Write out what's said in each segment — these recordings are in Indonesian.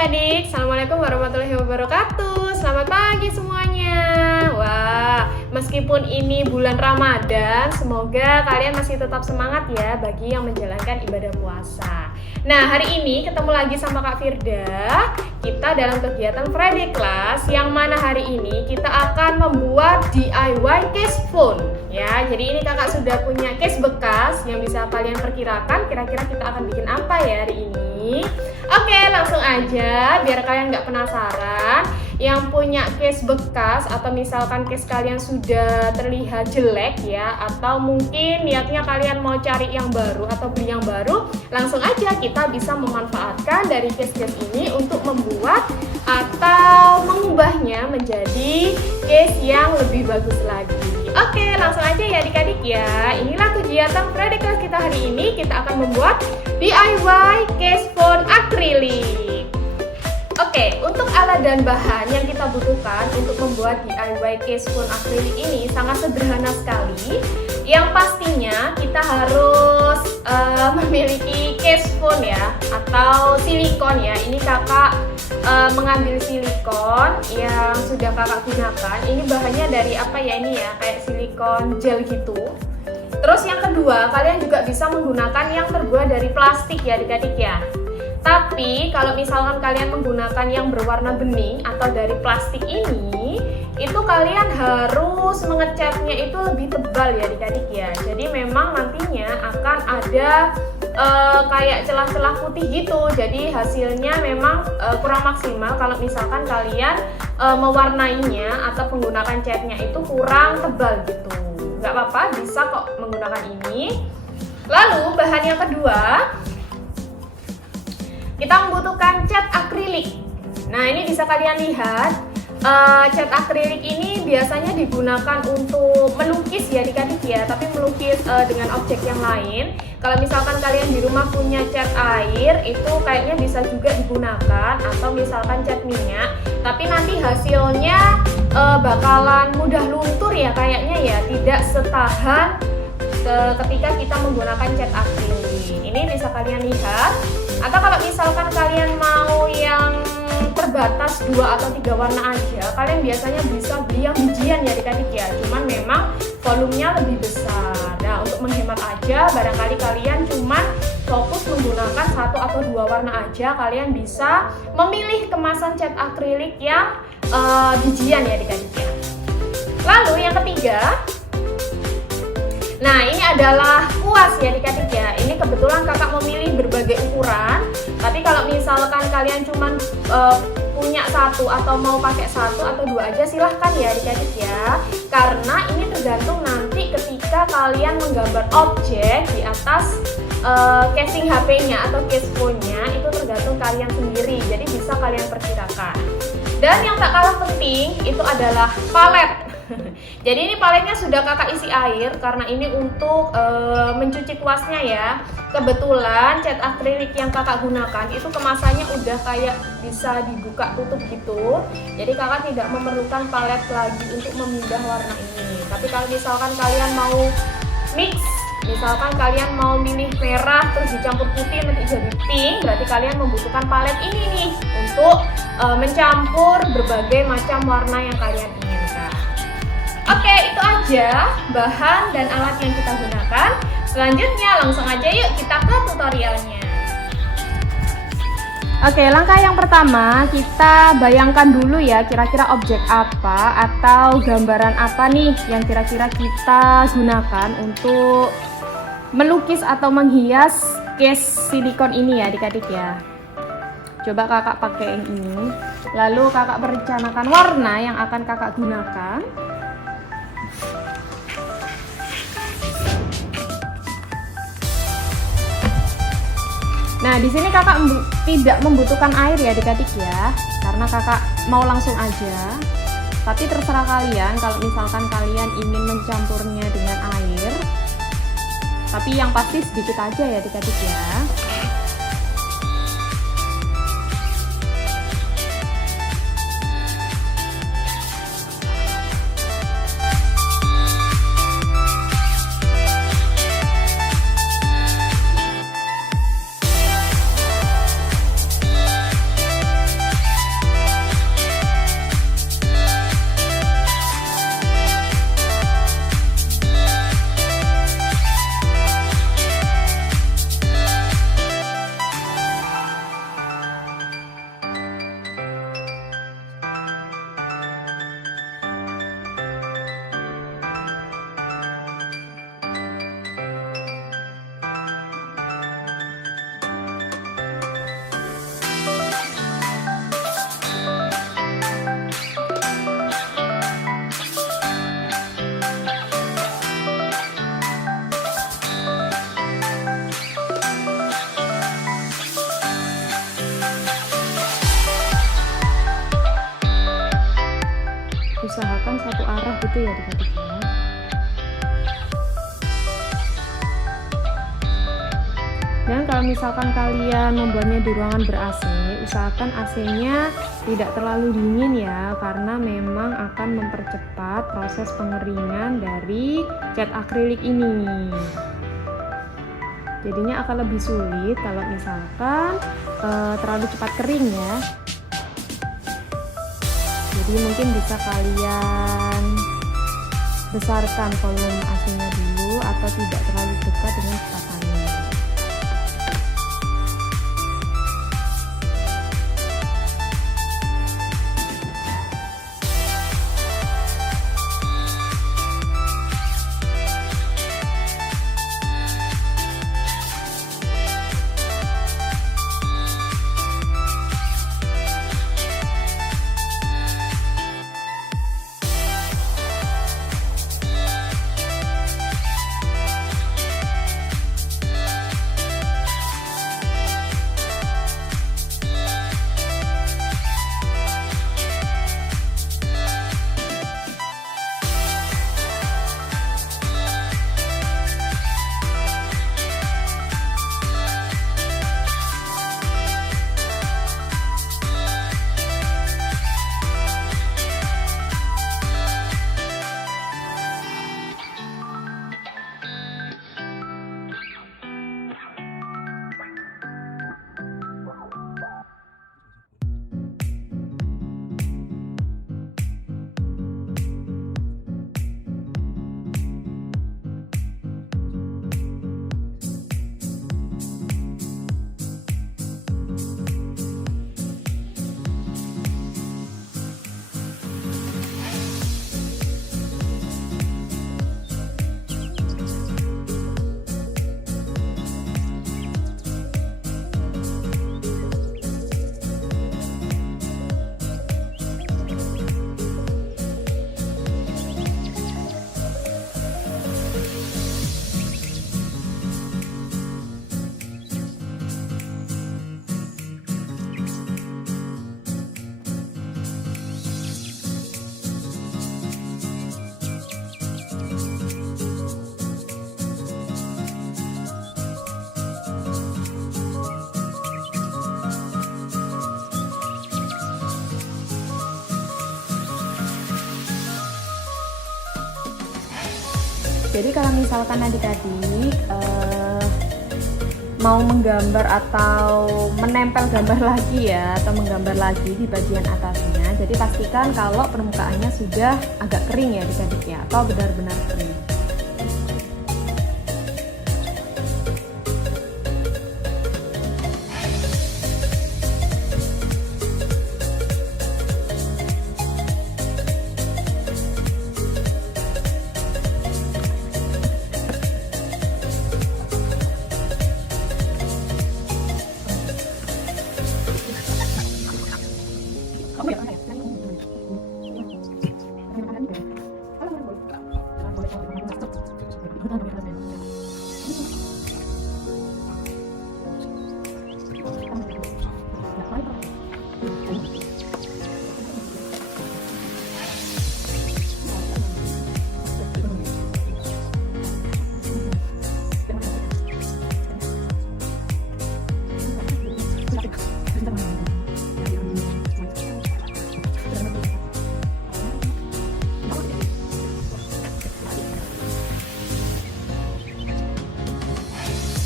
adik-adik, Assalamualaikum warahmatullahi wabarakatuh. Selamat pagi semuanya. Wah, meskipun ini bulan Ramadan, semoga kalian masih tetap semangat ya bagi yang menjalankan ibadah puasa. Nah, hari ini ketemu lagi sama Kak Firda. Kita dalam kegiatan Friday Class, yang mana hari ini kita akan membuat DIY case phone. Ya, jadi ini kakak sudah punya case bekas yang bisa kalian perkirakan kira-kira kita akan bikin apa ya hari ini. Oke, langsung aja biar kalian nggak penasaran. Yang punya case bekas atau misalkan case kalian sudah terlihat jelek ya, atau mungkin niatnya kalian mau cari yang baru atau beli yang baru, langsung aja kita bisa memanfaatkan dari case-case ini untuk membuat atau mengubahnya menjadi case yang lebih bagus lagi. Oke, langsung aja ya adik-adik ya. Inilah kegiatan Friday Class kita hari ini. Kita akan membuat DIY case phone akrilik. Oke, untuk alat dan bahan yang kita butuhkan untuk membuat DIY case phone akrilik ini sangat sederhana sekali. Yang pastinya kita harus memiliki case phone ya, atau silikon ya. Ini kakak mengambil silikon yang sudah kakak gunakan. Ini bahannya dari apa ya ini ya, kayak silikon gel gitu. Terus yang kedua, kalian juga bisa menggunakan yang terbuat dari plastik ya adik-adik ya. Tapi kalau misalkan kalian menggunakan yang berwarna bening atau dari plastik ini, itu kalian harus mengecatnya itu lebih tebal ya adik-adik ya. Jadi memang nantinya akan ada kayak celah-celah putih gitu. Jadi hasilnya memang kurang maksimal kalau misalkan kalian mewarnainya atau menggunakan catnya itu kurang tebal gitu. Nggak apa-apa, bisa kok menggunakan ini. Lalu bahan yang kedua, kita membutuhkan cat akrilik. Nah, ini bisa kalian lihat, cat akrilik ini biasanya digunakan untuk melukis ya adik-adik ya, tapi melukis dengan objek yang lain. Kalau misalkan kalian di rumah punya cat air, itu kayaknya bisa juga digunakan, atau misalkan cat minyak, tapi nanti hasilnya bakalan mudah luntur ya kayaknya ya, tidak setahan ketika kita menggunakan cat akrilik. Ini bisa kalian lihat. Atau kalau misalkan kalian mau yang terbatas 2 atau 3 warna aja, kalian biasanya bisa beli yang bijian ya adik-adik ya, cuman memang volumenya lebih besar. Nah, untuk menghemat aja, barangkali kalian cuman fokus menggunakan 1 atau 2 warna aja, kalian bisa memilih kemasan cat akrilik yang bijian ya adik-adik ya. Lalu yang ketiga, nah ini adalah kuas ya adik-adik ya. Ini kebetulan kakak memilih berbagai ukuran. Tapi kalau misalkan kalian cuman punya 1 atau mau pakai 1 atau 2 aja, silahkan ya adik-adik ya. Karena ini tergantung nanti ketika kalian menggambar objek di atas casing HP-nya atau case phone-nya, itu tergantung kalian sendiri. Jadi bisa kalian perkirakan. Dan yang tak kalah penting itu adalah palet. Jadi ini paletnya sudah kakak isi air karena ini untuk mencuci kuasnya ya. Kebetulan cat akrilik yang kakak gunakan itu kemasannya udah kayak bisa dibuka tutup gitu. Jadi kakak tidak memerlukan palet lagi untuk memindah warna ini. Tapi kalau misalkan kalian mau mix, misalkan kalian mau milih merah terus dicampur putih nanti jadi pink, berarti kalian membutuhkan palet ini nih untuk mencampur berbagai macam warna yang kalian inginkan. Oke, itu aja bahan dan alat yang kita gunakan. Selanjutnya langsung aja yuk kita ke tutorialnya. Oke, langkah yang pertama kita bayangkan dulu ya kira-kira objek apa atau gambaran apa nih yang kira-kira kita gunakan untuk melukis atau menghias case silikon ini ya adik-adik ya. Coba kakak pakai yang ini. Lalu kakak merencanakan warna yang akan kakak gunakan. Nah, di sini kakak tidak membutuhkan air ya adik-adik ya, karena kakak mau langsung aja. Tapi terserah kalian kalau misalkan kalian ingin mencampurnya dengan air. Tapi yang pasti sedikit aja ya adik-adik ya. ya adik-adik ya. Dan kalau misalkan kalian membuatnya di ruangan ber-AC, usahakan AC-nya tidak terlalu dingin ya, karena memang akan mempercepat proses pengeringan dari cat akrilik ini. Jadinya akan lebih sulit kalau misalkan terlalu cepat kering ya. Jadi mungkin bisa kalian besarkan volume AC-nya dulu atau tidak terlalu dekat dengan kipas angin. Jadi kalau misalkan adik-adik mau menggambar atau menempel gambar lagi ya, atau menggambar lagi di bagian atasnya, jadi pastikan kalau permukaannya sudah agak kering ya adik-adik ya, atau benar-benar kering.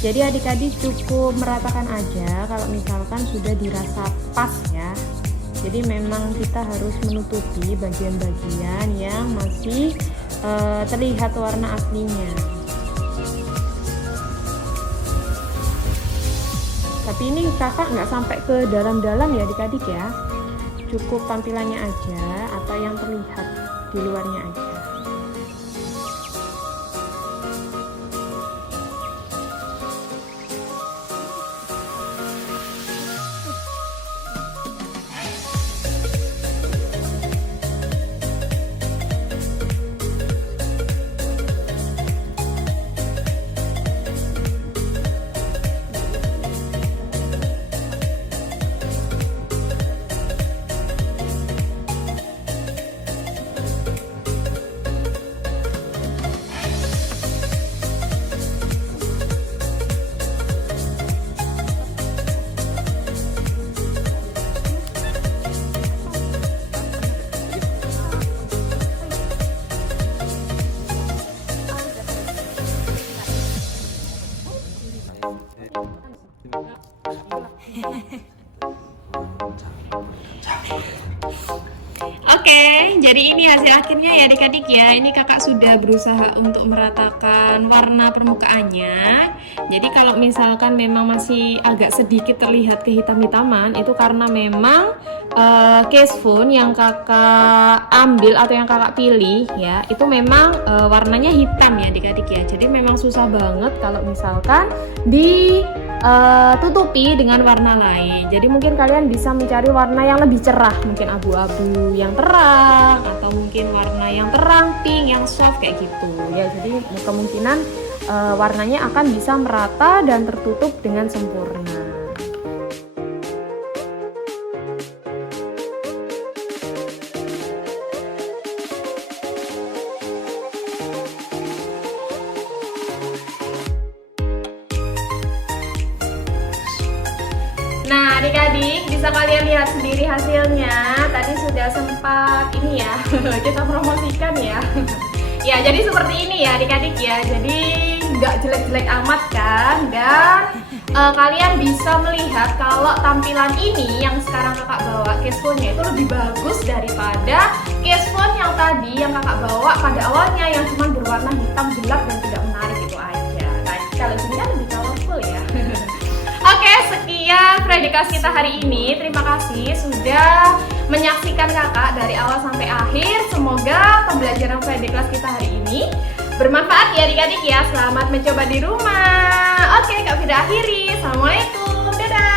Jadi adik-adik cukup meratakan aja kalau misalkan sudah dirasa pas ya. Jadi memang kita harus menutupi bagian-bagian yang masih terlihat warna aslinya. Tapi ini kakak nggak sampai ke dalam-dalam ya adik-adik ya. Cukup tampilannya aja atau yang terlihat di luarnya aja. jadi ini hasil akhirnya ya adik-adik ya. Ini kakak sudah berusaha untuk meratakan warna permukaannya. Jadi kalau misalkan memang masih agak sedikit terlihat kehitam-hitaman, itu karena memang case phone yang kakak ambil atau yang kakak pilih ya, itu memang warnanya hitam ya adik-adik ya. Jadi memang susah banget kalau misalkan ditutupi dengan warna lain. Jadi mungkin kalian bisa mencari warna yang lebih cerah, mungkin abu-abu yang terang atau mungkin warna yang terang, pink, yang soft kayak gitu ya. Jadi kemungkinan warnanya akan bisa merata dan tertutup dengan sempurna. Nah adik-adik bisa kalian lihat sendiri hasilnya. Tadi sudah sempat ini ya kita promosikan ya. Ya jadi seperti ini ya adik-adik ya. Jadi nggak jelek-jelek amat kan. Dan kalian bisa melihat kalau tampilan ini yang sekarang kakak bawa case phone-nya itu lebih bagus daripada case phone yang tadi yang kakak bawa pada awalnya yang cuma berwarna hitam gelap dan tidak menarik itu aja. Nah kalau ini kan lebih colorful ya. Oke, sekian Fredicast kita hari ini. Terima kasih sudah menyaksikan kakak dari awal sampai akhir. Semoga pembelajaran Fredicast kita hari ini bermanfaat ya adik-adik ya. Selamat mencoba di rumah. Oke, Kak Fida akhiri. Assalamualaikum. Dadah.